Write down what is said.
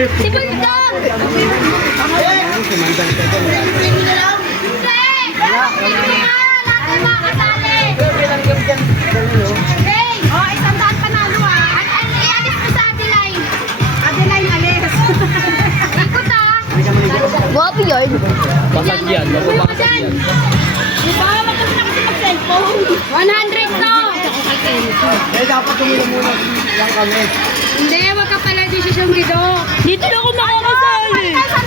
Si Bulldog! Guwapo yun. Basag yan. Mababasag yan. Di ba? Wag ka na kasi mag-cellphone. 100 to! Eh, dapat tumulong muna lang kami. Hindi, wag ka pala decision dito. Dito na ako makakasali.